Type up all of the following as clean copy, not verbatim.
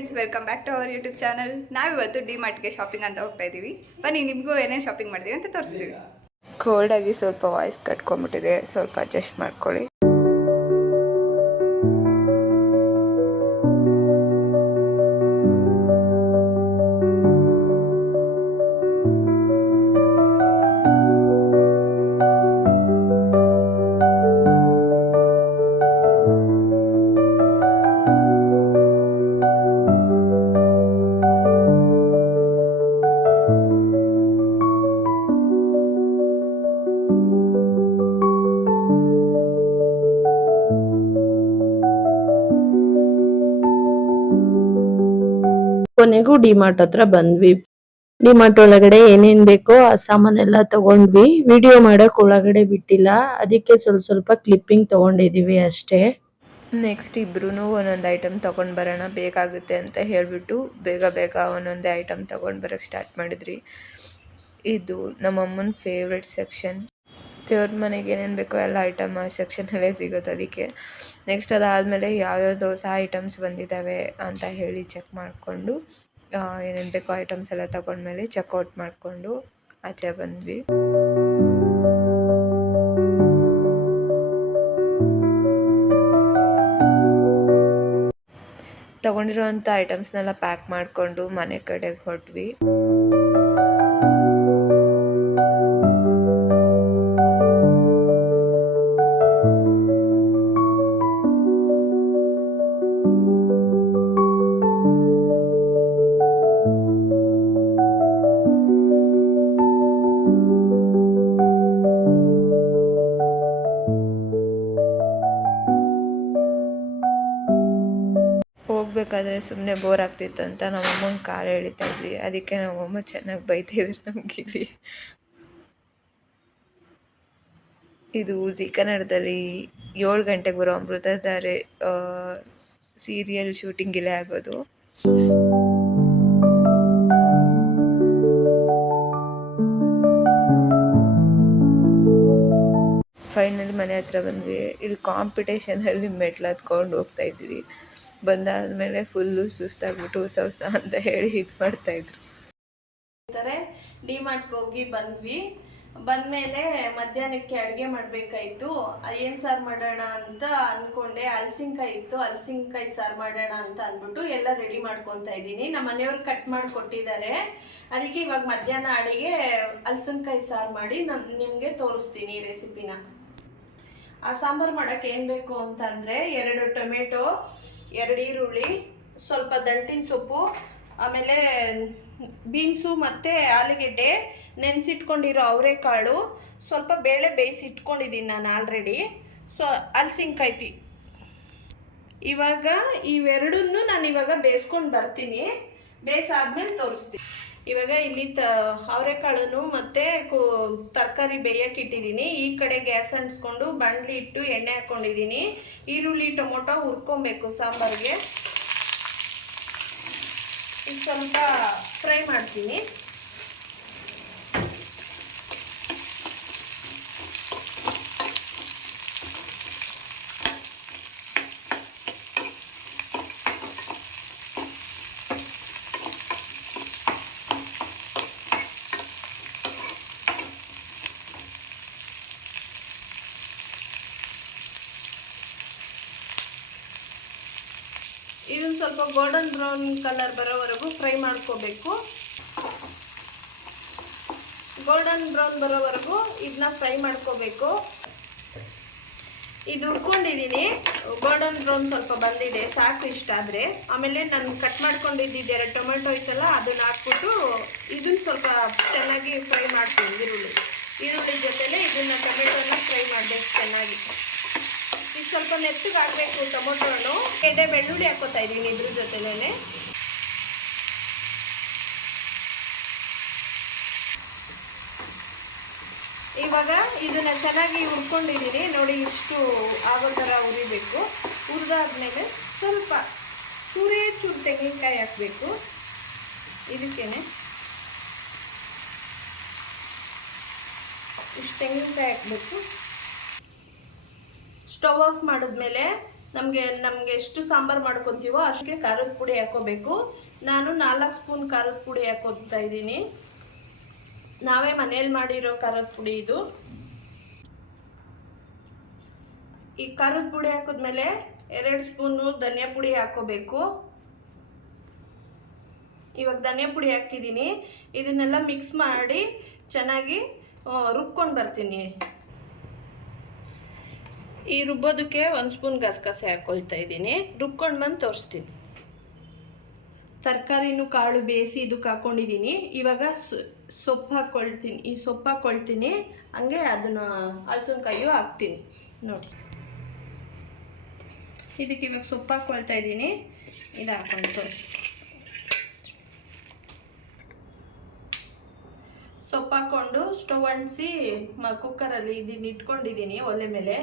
Friends, welcome back to our YouTube channel. ನಾವಿವತ್ತು D ಮಾರ್ಟ್ಗೆ shopping ಅಂತ ಹೋಗ್ತಾ ಇದ್ದೀವಿ. ಬನ್ನಿ, ನಿಮಗೂ ಏನೇನು ಶಾಪಿಂಗ್ ಮಾಡಿದೀವಿ ಅಂತ ತೋರಿಸ್ತೀವಿ. ಕೋಲ್ಡ್ ಆಗಿ ಸ್ವಲ್ಪ ವಾಯ್ಸ್ ಕಟ್ಕೊಂಡ್ಬಿಟ್ಟಿದೆ, ಸ್ವಲ್ಪ ಅಡ್ಜಸ್ಟ್ ಮಾಡ್ಕೊಳ್ಳಿ. ಕೊನೆಗೂ ಡಿಮಾರ್ಟ್ ಹತ್ರ ಬಂದ್ವಿ. ಡಿಮಾರ್ಟ್ ಒಳಗಡೆ ಏನೇನ್ ಬೇಕೋ ಆ ಸಾಮಾನೆಲ್ಲ ತಗೊಂಡ್ವಿ. ವಿಡಿಯೋ ಮಾಡಕ್ ಒಳಗಡೆ ಬಿಟ್ಟಿಲ್ಲ, ಅದಕ್ಕೆ ಸ್ವಲ್ಪ ಕ್ಲಿಪ್ಪಿಂಗ್ ತಗೊಂಡಿದೀವಿ ಅಷ್ಟೇ. ನೆಕ್ಸ್ಟ್ ಇಬ್ರು ಒಂದೊಂದು ಐಟಮ್ ತೊಗೊಂಡು ಬರೋಣ, ಬೇಕಾಗುತ್ತೆ ಅಂತ ಹೇಳಿಬಿಟ್ಟು ಬೇಗ ಒಂದೊಂದೇ ಐಟಮ್ ತೊಗೊಂಡು ಬರೋಕ್ಕೆ ಸ್ಟಾರ್ಟ್ ಮಾಡಿದ್ರಿ. ಇದು ನಮ್ಮಮ್ಮನ ಫೇವ್ರೆಟ್ ಸೆಕ್ಷನ್. ದೇವ್ರ ಮನೆಗೆ ಏನೇನು ಬೇಕೋ ಎಲ್ಲ ಐಟಮ್ ಆ ಸೆಕ್ಷನಲ್ಲೇ ಸಿಗುತ್ತೆ. ಅದಕ್ಕೆ ನೆಕ್ಸ್ಟ್ ಅದಾದಮೇಲೆ ಯಾವ್ಯಾವ ಹೊಸ ಐಟಮ್ಸ್ ಬಂದಿದ್ದಾವೆ ಅಂತ ಹೇಳಿ ಚೆಕ್ ಮಾಡಿಕೊಂಡು ಏನೇನು ಬೇಕೋ ಐಟಮ್ಸ್ ಎಲ್ಲ ತಗೊಂಡ್ಮೇಲೆ ಚೆಕ್ಔಟ್ ಮಾಡಿಕೊಂಡು ಆಚೆ ಬಂದ್ವಿ. ತಗೊಂಡಿರೋವಂಥ ಐಟಮ್ಸ್ನೆಲ್ಲ ಪ್ಯಾಕ್ ಮಾಡಿಕೊಂಡು ಮನೆ ಕಡೆಗೆ ಹೊರಟ್ವಿ. ಹೋಗ್ಬೇಕಾದ್ರೆ ಸುಮ್ಮನೆ ಬೋರ್ ಆಗ್ತಿತ್ತು ಅಂತ ನಮ್ಮಮ್ಮನ ಕಾರ್ ಎಳಿತಾ ಇದ್ವಿ. ಅದಕ್ಕೆ ನಮ್ಮಮ್ಮ ಚೆನ್ನಾಗಿ ಬೈತಿದ್ರು ನಮಗಿಲ್ಲಿ. ಇದು ಜಿ ಕನ್ನಡದಲ್ಲಿ 7 ಗಂಟೆಗೆ ಬರೋ ಅಮೃತಧಾರೆ ಸೀರಿಯಲ್ ಶೂಟಿಂಗ್ ಇಲ್ಲೇ ಆಗೋದು. ಫೈನಲಿ ಮನೆ ಹತ್ರ ಬಂದ್ವಿ. ಇಲ್ಲಿ ಕಾಂಪಿಟೇಷನಲ್ಲಿ ಮೆಟ್ಲು ಹತ್ಕೊಂಡು ಹೋಗ್ತಾ ಇದ್ವಿ. ಬಂದಾದಮೇಲೆ ಫುಲ್ಲು ಸುಸ್ತಾಗ್ಬಿಟ್ಟು ಸೌಸ ಅಂತ ಹೇಳಿ ಇದು ಮಾಡ್ತಾಯಿದ್ರು. ಡಿ ಮಾರ್ಟ್ಗೆ ಹೋಗಿ ಬಂದ್ವಿ. ಬಂದಮೇಲೆ ಮಧ್ಯಾಹ್ನಕ್ಕೆ ಅಡುಗೆ ಮಾಡಬೇಕಾಯಿತು. ಏನು ಸಾರು ಮಾಡೋಣ ಅಂತ ಅಂದ್ಕೊಂಡೆ. ಹಲಸಿನಕಾಯಿ ಇತ್ತು, ಹಲಸಿನಕಾಯಿ ಸಾರು ಮಾಡೋಣ ಅಂತ ಅಂದ್ಬಿಟ್ಟು ಎಲ್ಲ ರೆಡಿ ಮಾಡ್ಕೊತಾ ಇದ್ದೀನಿ. ನಮ್ಮ ಮನೆಯವ್ರು ಕಟ್ ಮಾಡಿ ಕೊಟ್ಟಿದ್ದಾರೆ. ಅದಕ್ಕೆ ಇವಾಗ ಮಧ್ಯಾಹ್ನ ಅಡುಗೆ ಹಲಸಿನಕಾಯಿ ಸಾರು ಮಾಡಿ ನಿಮಗೆ ತೋರಿಸ್ತೀನಿ ಈ ರೆಸಿಪಿನ. ಆ ಸಾಂಬಾರು ಮಾಡೋಕ್ಕೆ ಏನು ಬೇಕು ಅಂತಂದರೆ 2 ಟೊಮೆಟೊ, 2 ಈರುಳ್ಳಿ, ಸ್ವಲ್ಪ ದಂಟಿನ ಸೊಪ್ಪು, ಆಮೇಲೆ ಬೀನ್ಸು ಮತ್ತು ಆಲೂಗೆಡ್ಡೆ, ನೆನೆಸಿಟ್ಕೊಂಡಿರೋ ಅವರೆಕಾಳು, ಸ್ವಲ್ಪ ಬೇಳೆ ಬೇಯಿಸಿಟ್ಕೊಂಡಿದ್ದೀನಿ ನಾನು ಆಲ್ರೆಡಿ. ಹಲಸಿನಕಾಯಿ. ಇವಾಗ ಇವೆರಡನ್ನೂ ನಾನು ಇವಾಗ ಬೇಯಿಸ್ಕೊಂಡು ಬರ್ತೀನಿ. ಬೇಯಿಸಾದ್ಮೇಲೆ ತೋರಿಸ್ತೀನಿ. ಇವಾಗ ಇಲ್ಲಿ ಅವರೆಕಾಳನ್ನು ಮತ್ತು ತರಕಾರಿ ಬೇಯಕ್ಕೆ ಇಟ್ಟಿದ್ದೀನಿ. ಈ ಕಡೆ ಗ್ಯಾಸ್ ಅಂಟಿಸ್ಕೊಂಡು ಬಾಣಲಿ ಇಟ್ಟು ಎಣ್ಣೆ ಹಾಕ್ಕೊಂಡಿದ್ದೀನಿ. ಈರುಳ್ಳಿ ಟೊಮೊಟೊ ಹುರ್ಕೊಬೇಕು ಸಾಂಬಾರಿಗೆ. ಇದು ಸ್ವಲ್ಪ ಫ್ರೈ ಮಾಡ್ತೀನಿ. ಇದನ್ನು ಸ್ವಲ್ಪ ಗೋಲ್ಡನ್ ಬ್ರೌನ್ ಕಲರ್ ಬರೋವರೆಗೂ ಫ್ರೈ ಮಾಡ್ಕೋಬೇಕು. ಗೋಲ್ಡನ್ ಬ್ರೌನ್ ಬರೋವರೆಗೂ ಇದನ್ನ ಫ್ರೈ ಮಾಡ್ಕೋಬೇಕು. ಇದು ಹುರ್ಕೊಂಡಿದ್ದೀನಿ. ಗೋಲ್ಡನ್ ಬ್ರೌನ್ ಸ್ವಲ್ಪ ಬಂದಿದೆ, ಸಾಕು ಇಷ್ಟ ಆದರೆ. ಆಮೇಲೆ ನಾನು ಕಟ್ ಮಾಡ್ಕೊಂಡಿದ್ದು 2 ಟೊಮೆಟೊ ಐತಲ್ಲ, ಅದನ್ನ ಹಾಕ್ಬಿಟ್ಟು ಇದನ್ನು ಸ್ವಲ್ಪ ಚೆನ್ನಾಗಿ ಫ್ರೈ ಮಾಡ್ತೀನಿ. ಈರುಳ್ಳಿ ಜೊತೆಲೆ ಇದನ್ನು ಟೊಮೆಟೊನ ಫ್ರೈ ಮಾಡಬೇಕು ಚೆನ್ನಾಗಿ. ಇದು ಸ್ವಲ್ಪ ನೆತ್ತಗೆ ಹಾಕಬೇಕು ಟೊಮೊಟೊ. ಎಡೆ ಬೆಳ್ಳುಳ್ಳಿ ಹಾಕೋತಾ ಇದ್ದೀನಿ ಇದ್ರ ಜೊತೆಲೇ. ಇವಾಗ ಇದನ್ನ ಚೆನ್ನಾಗಿ ಹುರ್ಕೊಂಡಿದ್ದೀನಿ ನೋಡಿ. ಇಷ್ಟು ಆಗೋ ಥರ ಹುರಿಬೇಕು. ಹುರಿದಾದ್ಮೇಲೆ ಸ್ವಲ್ಪ ಚೂರು ತೆಂಗಿನಕಾಯಿ ಹಾಕಬೇಕು. ಇದಕ್ಕೇನೆ ಇಷ್ಟು ತೆಂಗಿನಕಾಯಿ ಹಾಕಬೇಕು. ಸ್ಟವ್ ಆಫ್ ಮಾಡಿದ್ಮೇಲೆ ನಮಗೆ ಎಷ್ಟು ಸಾಂಬಾರು ಮಾಡ್ಕೊತೀವೋ ಅಷ್ಟಕ್ಕೆ ಖಾರದ ಪುಡಿ ಹಾಕೋಬೇಕು. ನಾನು 4 ಸ್ಪೂನ್ ಖಾರದ ಪುಡಿ ಹಾಕೋತಾ ಇದ್ದೀನಿ. ನಾವೇ ಮನೇಲಿ ಮಾಡಿರೋ ಖಾರದ ಪುಡಿ ಇದು. ಈ ಖಾರದ ಪುಡಿ ಹಾಕಿದ್ಮೇಲೆ 2 ಸ್ಪೂನು ಧನಿಯಾ ಪುಡಿ ಹಾಕೋಬೇಕು. ಇವಾಗ ಧನಿಯಾ ಪುಡಿ ಹಾಕಿದ್ದೀನಿ. ಇದನ್ನೆಲ್ಲ ಮಿಕ್ಸ್ ಮಾಡಿ ಚೆನ್ನಾಗಿ ರುಬ್ಕೊಂಡು ಬರ್ತೀನಿ. ಈ ರುಬ್ಬೋದಕ್ಕೆ 1 ಸ್ಪೂನ್ ಗಸಗಸೆ ಹಾಕ್ಕೊಳ್ತಾ ಇದ್ದೀನಿ. ರುಬ್ಕೊಂಡು ಬಂದು ತೋರಿಸ್ತೀನಿ. ತರಕಾರಿನೂ ಕಾಳು ಬೇಯಿಸಿ ಇದಕ್ಕೆ ಹಾಕ್ಕೊಂಡಿದ್ದೀನಿ. ಇವಾಗ ಸೊಪ್ಪು ಹಾಕ್ಕೊಳ್ತೀನಿ. ಈ ಸೊಪ್ಪು ಹಾಕ್ಕೊಳ್ತೀನಿ. ಹಂಗೆ ಅದನ್ನು ಹಲಸಿನಕಾಯಿಯೂ ಹಾಕ್ತೀನಿ ನೋಡಿ. ಇದಕ್ಕೆ ಇವಾಗ ಸೊಪ್ಪು ಹಾಕ್ಕೊಳ್ತಾ ಇದ್ದೀನಿ. ಇದು ಹಾಕ್ಕೊಂಡು ಸೊಪ್ಪು ಹಾಕ್ಕೊಂಡು ಸ್ಟವ್ ಅಂಟಿಸಿ ಕುಕ್ಕರಲ್ಲಿ ಇದನ್ನ ಇಟ್ಕೊಂಡಿದ್ದೀನಿ ಒಲೆ ಮೇಲೆ.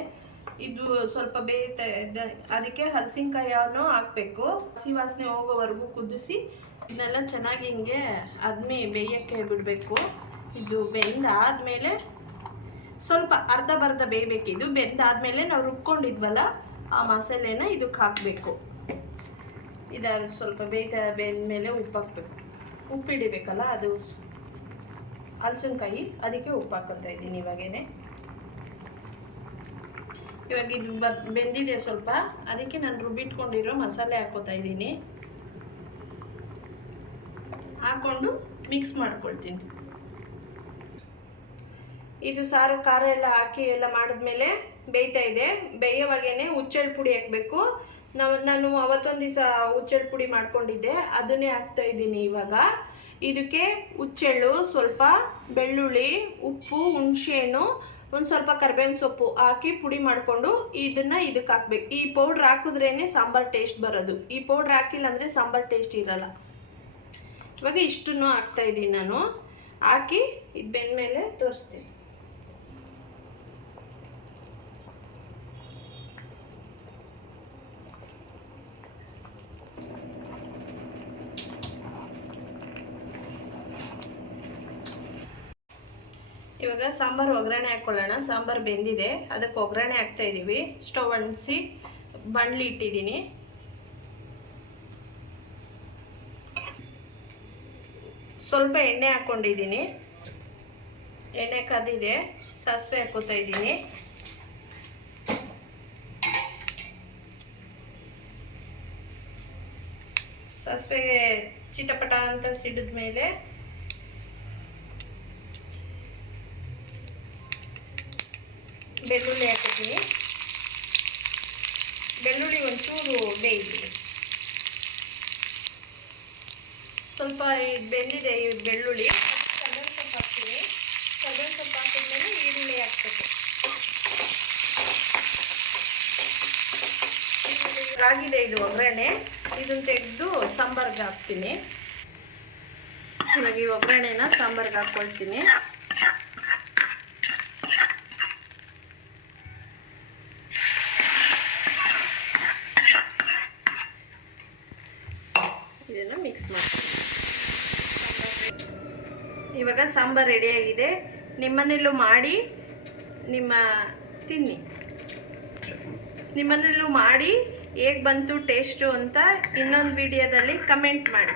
ಇದು ಸ್ವಲ್ಪ ಬೇಯ್ತಾ ಇದೆ. ಅದಕ್ಕೆ ಹಲಸಿನಕಾಯಿಯನ್ನು ಹಾಕಬೇಕು. ಹಸಿ ವಾಸನೆ ಹೋಗೋವರೆಗೂ ಕುದಿಸಿ ಇದನ್ನೆಲ್ಲ ಚೆನ್ನಾಗಿ ಹಿಂಗೆ ಬೇಯಕ್ಕೆ ಬಿಡಬೇಕು. ಇದು ಬೆಂದಾದಮೇಲೆ ಸ್ವಲ್ಪ ಅರ್ಧ ಬೇಯಬೇಕು. ಇದು ಬೆಂದಾದಮೇಲೆ ನಾವು ರುಬ್ಕೊಂಡಿದ್ವಲ್ಲ ಆ ಮಸಾಲೆನ ಇದಕ್ಕೆ ಹಾಕಬೇಕು. ಇದು ಸ್ವಲ್ಪ ಬೆಂದಮೇಲೆ ಉಪ್ಪು ಹಾಕಬೇಕು. ಉಪ್ಪು ಹಿಡಿಬೇಕಲ್ಲ, ಅದು ಹಲಸಿನಕಾಯಿ, ಅದಕ್ಕೆ ಉಪ್ಪು ಹಾಕೋತಾ ಇದ್ದೀನಿ ಇವಾಗೇನೆ. ಇವಾಗ ಇದು ಬೆಂದಿದೆ ಸ್ವಲ್ಪ, ಅದಕ್ಕೆ ನಾನು ರುಬ್ಬಿಟ್ಕೊಂಡಿರೋ ಮಸಾಲೆ ಹಾಕೋತಾ ಇದ್ದೀನಿ. ಹಾಕ್ಕೊಂಡು ಮಿಕ್ಸ್ ಮಾಡ್ಕೊಳ್ತೀನಿ. ಇದು ಸಾರು ಖಾರ ಎಲ್ಲ ಹಾಕಿ ಎಲ್ಲ ಮಾಡಿದ್ಮೇಲೆ ಬೇಯ್ತಾ ಇದೆ. ಬೇಯೋವಾಗೇನೆ ಹುಚ್ಚೆಳ್ಳು ಪುಡಿ ಹಾಕಬೇಕು. ನಾನು ಅವತ್ತೊಂದು ದಿವಸ ಹುಚ್ಚೆಳ್ಳು ಪುಡಿ ಮಾಡ್ಕೊಂಡಿದ್ದೆ, ಅದನ್ನೇ ಹಾಕ್ತಾ ಇದ್ದೀನಿ ಇವಾಗ. ಇದಕ್ಕೆ ಹುಚ್ಚೆಳ್ಳು, ಸ್ವಲ್ಪ ಬೆಳ್ಳುಳ್ಳಿ, ಉಪ್ಪು, ಹುಣಸೆಹಣ್ಣು, ಒಂದು ಸ್ವಲ್ಪ ಕರಿಬೇವಿನ ಸೊಪ್ಪು ಹಾಕಿ ಪುಡಿ ಮಾಡಿಕೊಂಡು ಇದನ್ನು ಇದಕ್ಕೆ ಹಾಕ್ಬೇಕು. ಈ ಪೌಡ್ರ್ ಹಾಕಿದ್ರೇ ಸಾಂಬಾರು ಟೇಸ್ಟ್ ಬರೋದು. ಈ ಪೌಡ್ರ್ ಹಾಕಿಲ್ಲ ಅಂದರೆ ಸಾಂಬಾರು ಟೇಸ್ಟ್ ಇರಲ್ಲ. ಇವಾಗ ಇಷ್ಟನ್ನು ಹಾಕ್ತಾಯಿದ್ದೀನಿ ನಾನು. ಹಾಕಿ ಇದು ಬೆಂದಮೇಲೆ ತೋರಿಸ್ತೀನಿ. ಇವಾಗ ಸಾಂಬಾರು ಒಗ್ಗರಣೆ ಹಾಕ್ಕೊಳ್ಳೋಣ. ಸಾಂಬಾರು ಬೆಂದಿದೆ, ಅದಕ್ಕೆ ಒಗ್ಗರಣೆ ಹಾಕ್ತಾ ಇದ್ದೀವಿ. ಸ್ಟವ್ ಅಂಟಿಸಿ ಬಾಣಲಿ ಇಟ್ಟಿದ್ದೀನಿ. ಸ್ವಲ್ಪ ಎಣ್ಣೆ ಹಾಕ್ಕೊಂಡಿದ್ದೀನಿ. ಎಣ್ಣೆ ಕಾದಿದೆ. ಸಾಸಿವೆ ಹಾಕೋತಾ ಇದ್ದೀನಿ. ಸಾಸಿವೆಗೆ ಚಿಟಪಟ ಅಂತ ಸಿಡಿದ ಮೇಲೆ ಬೆಳ್ಳುಳ್ಳಿ ಹಾಕ್ತೀನಿ. ಬೆಳ್ಳುಳ್ಳಿ ಒಂಚೂರು ಬೇಯಿಸಿ. ಸ್ವಲ್ಪ ಬೆಂದಿದೆ ಈ ಬೆಳ್ಳುಳ್ಳಿ. ಕರ್ಬೇವಿನ ಸೊಪ್ಪು ಹಾಕ್ತೀನಿ. ಕರ್ಬೇವಿನ ಸೊಪ್ಪು ಹಾಕಿದ್ಮೇಲೆ ಈರುಳ್ಳಿ ಹಾಕ್ಬೇಕು. ಆಗಿದೆ ಇದು ಒಗ್ಗರಣೆ. ಇದನ್ನು ತೆಗೆದು ಸಾಂಬಾರ್ಗೆ ಹಾಕ್ತೀನಿ. ಇವಾಗ ಈ ಒಗ್ಗರಣೆನ ಸಾಂಬಾರ್ಗೆ ಹಾಕ್ಕೊಳ್ತೀನಿ. ಇದನ್ನು ಮಿಕ್ಸ್ ಮಾಡ್ತೀನಿ. ಇವಾಗ ಸಾಂಬಾರು ರೆಡಿಯಾಗಿದೆ. ನಿಮ್ಮನೇಲೂ ಮಾಡಿ ತಿನ್ನಿ. ನಿಮ್ಮನೇಲೂ ಮಾಡಿ ಹೇಗೆ ಬಂತು ಟೇಸ್ಟು ಅಂತ ಇನ್ನೊಂದು ವಿಡಿಯೋದಲ್ಲಿ ಕಮೆಂಟ್ ಮಾಡಿ.